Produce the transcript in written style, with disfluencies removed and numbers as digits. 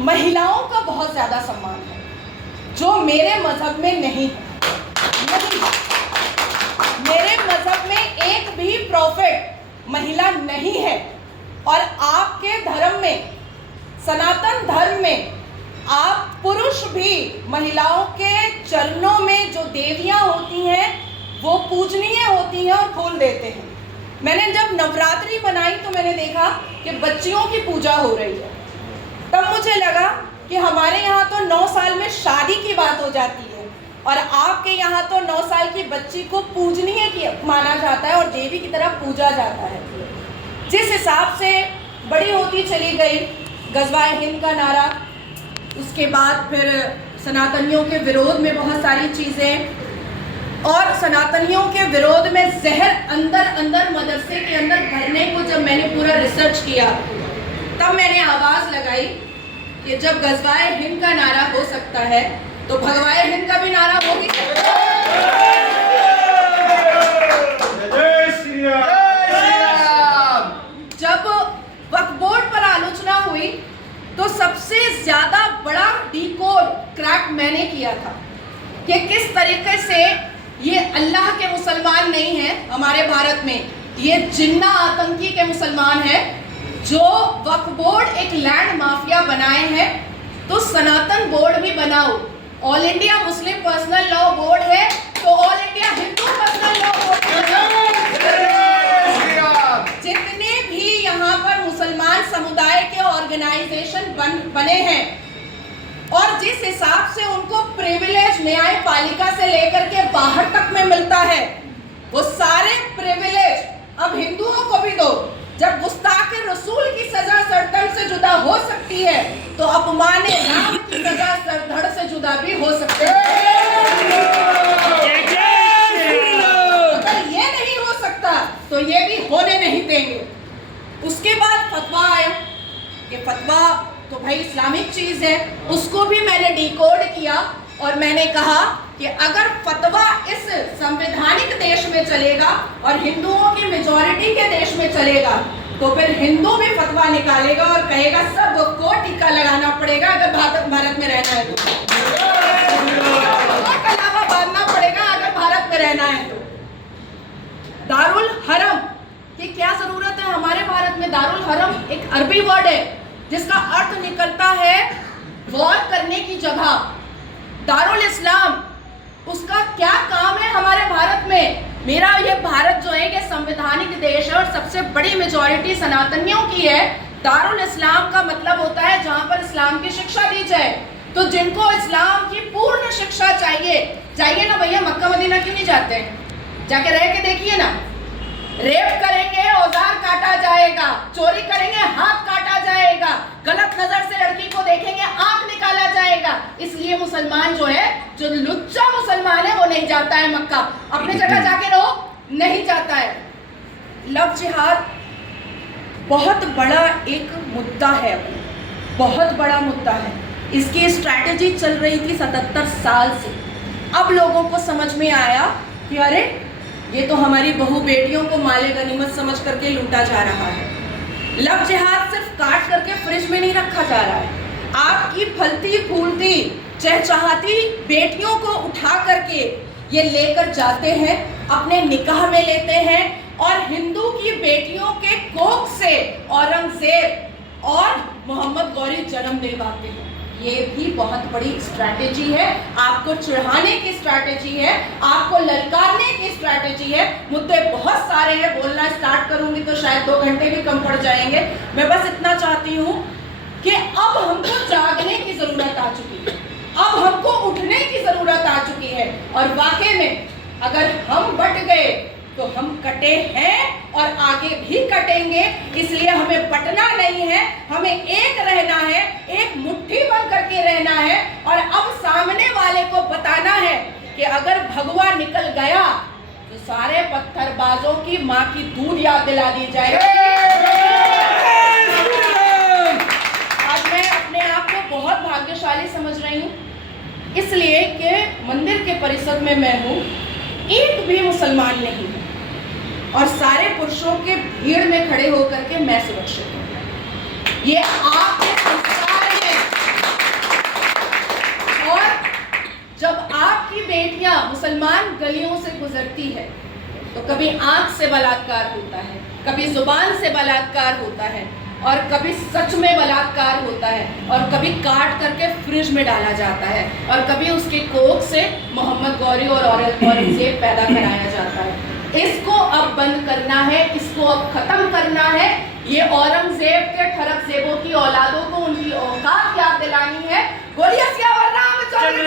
महिलाओं का बहुत ज़्यादा सम्मान है, जो मेरे मजहब में नहीं है। मेरे मजहब में एक भी प्रॉफिट महिला नहीं है। और आपके धर्म में, सनातन धर्म में, आप पुरुष भी महिलाओं के चरणों में जो देवियां होती हैं वो पूजनीय होती हैं और फूल देते हैं। मैंने जब नवरात्रि मनाई तो मैंने देखा कि बच्चियों की पूजा हो रही है। तब मुझे लगा कि हमारे यहाँ तो 9 साल में शादी की बात हो जाती है और आपके यहाँ तो 9 साल की बच्ची को पूजनीय माना जाता है और देवी की तरह पूजा जाता है। जिस हिसाब से बड़ी होती चली गई, गज़वाए हिंद का नारा, उसके बाद फिर सनातनियों के विरोध में बहुत सारी चीज़ें, और सनातनियों के विरोध में जहर अंदर अंदर मदरसे के अंदर भरने को जब मैंने पूरा रिसर्च किया, तब मैंने आवाज़ लगाई कि जब गज़वाए हिंद का नारा हो सकता है तो भगवाए हिंद का भी नारा हो ही सकता है। जब वक्फ बोर्ड पर आलोचना हुई तो सबसे ज्यादा बड़ा डीकोड क्रैक मैंने किया था कि किस तरीके से ये अल्लाह के मुसलमान नहीं है हमारे भारत में, ये जिन्ना आतंकी के मुसलमान है जो वक्फ बोर्ड एक लैंड माफिया बनाए हैं। तो सनातन बोर्ड भी बनाओ। All India Muslim personal law board है तो all India Hindu personal law board जितने भी यहाँ पर मुसलमान समुदाय के ऑर्गेनाइजेशन बने हैं और जिस हिसाब से उनको प्रिविलेज न्यायपालिका से लेकर के बाहर तक में मिलता है, वो सारे प्रिविलेज अब हिंदुओं को भी दो। जब गुस्ताख रसूल की सजा सरधड़ से जुदा हो सकती है तो अपमान राम की सजा सरधड़ से जुदा भी हो सकती है। अगर ये नहीं हो सकता तो ये भी होने नहीं देंगे। उसके बाद फतवा आया कि फतवा तो भाई इस्लामिक चीज है, उसको भी मैंने डिकोड किया और मैंने कहा कि अगर फतवा इस संवैधानिक देश में चलेगा और हिंदुओं की मेजॉरिटी के देश में चलेगा तो फिर हिंदू भी फतवा निकालेगा और कहेगा सबको टीका लगाना पड़ेगा अगर भारत में रहना है तो, कलावा बांधना पड़ेगा अगर भारत में रहना है तो। दारुल हरम की क्या जरूरत है हमारे भारत में? दारुल हरम एक अरबी वर्ड है जिसका अर्थ निकलता है वॉर करने की जगह। दारुल इस्लाम, उसका क्या काम है हमारे भारत में? मेरा ये भारत जो है ये संवैधानिक देश है और सबसे बड़ी मेजॉरिटी सनातनियों की है। दारुल इस्लाम का मतलब होता है जहाँ पर इस्लाम की शिक्षा दी जाए। तो जिनको इस्लाम की पूर्ण शिक्षा चाहिए, जाइए ना भैया, मक्का मदीना क्यों नहीं जाते हैं? जाके रह के देखिए ना। रेप करेंगे औजार काटा जाएगा, चोरी करेंगे हाथ काटा जाएगा, गलत नजर से लड़की को देखेंगे आंख निकाला जाएगा। इसलिए मुसलमान जो है, जो लुच्चा मुसलमान है वो नहीं जाता है मक्का, अपनी जगह जाके रहो, नहीं जाता है। लव जिहाद बहुत बड़ा एक मुद्दा है, बहुत बड़ा मुद्दा है। इसकी स्ट्रैटेजी चल रही थी 77 साल से। अब लोगों को समझ में आया कि अरे ये तो हमारी बहू बेटियों को माले गनीमत समझ करके लूटा जा रहा है। लव जिहाद सिर्फ काट करके फ्रिज में नहीं रखा जा रहा है। आपकी फलती फूलती चहचहाती बेटियों को उठा करके ये लेकर जाते हैं, अपने निकाह में लेते हैं और हिंदू की बेटियों के कोख से औरंगजेब और मोहम्मद गौरी जन्म दिलवाते हैं। ये भी बहुत बड़ी स्ट्रैटेजी है, आपको चिढ़ाने की स्ट्रैटेजी है, आपको ललकारने की स्ट्रैटेजी है। मुद्दे बहुत सारे हैं, बोलना स्टार्ट करूंगी तो शायद 2 घंटे भी कम पड़ जाएंगे। मैं बस इतना चाहती हूँ कि अब हमको जागने की जरूरत आ चुकी है, अब हमको उठने की जरूरत आ चुकी है। और वाकई में अगर हम बट गए तो हम कटे हैं और आगे भी कटेंगे। इसलिए हमें बटना नहीं है, हमें एक रहना है, एक मुट्ठी बन करके रहना है। और अब सामने वाले को बताना है कि अगर भगवा निकल गया तो सारे पत्थरबाजों की माँ की दूध याद दिला दी जाएगी। आज मैं अपने आप को बहुत भाग्यशाली समझ रही हूँ, इसलिए कि मंदिर के परिसर में मैं हूँ, एक भी मुसलमान नहीं है और सारे पुरुषों के भीड़ में खड़े होकर के मैं सुरक्षित हूँ। ये आपके संस्कार हैं, बेटियां मुसलमान गलियों से गुजरती है तो कभी आंख से बलात्कार होता है, कभी जुबान से बलात्कार होता है, और कभी सच में बलात्कार होता है, और कभी काट करके फ्रिज में डाला जाता है, और कभी उसके कोख से मोहम्मद गौरी और औरंगजेब पैदा कराया जाता है। इसको अब बंद करना है, इसको अब खत्म करना है। ये औरंगजेब के ठरकजेबों की औलादों को उनकी औकात याद दिलानी है। बोलिए सियावर रामचंद्र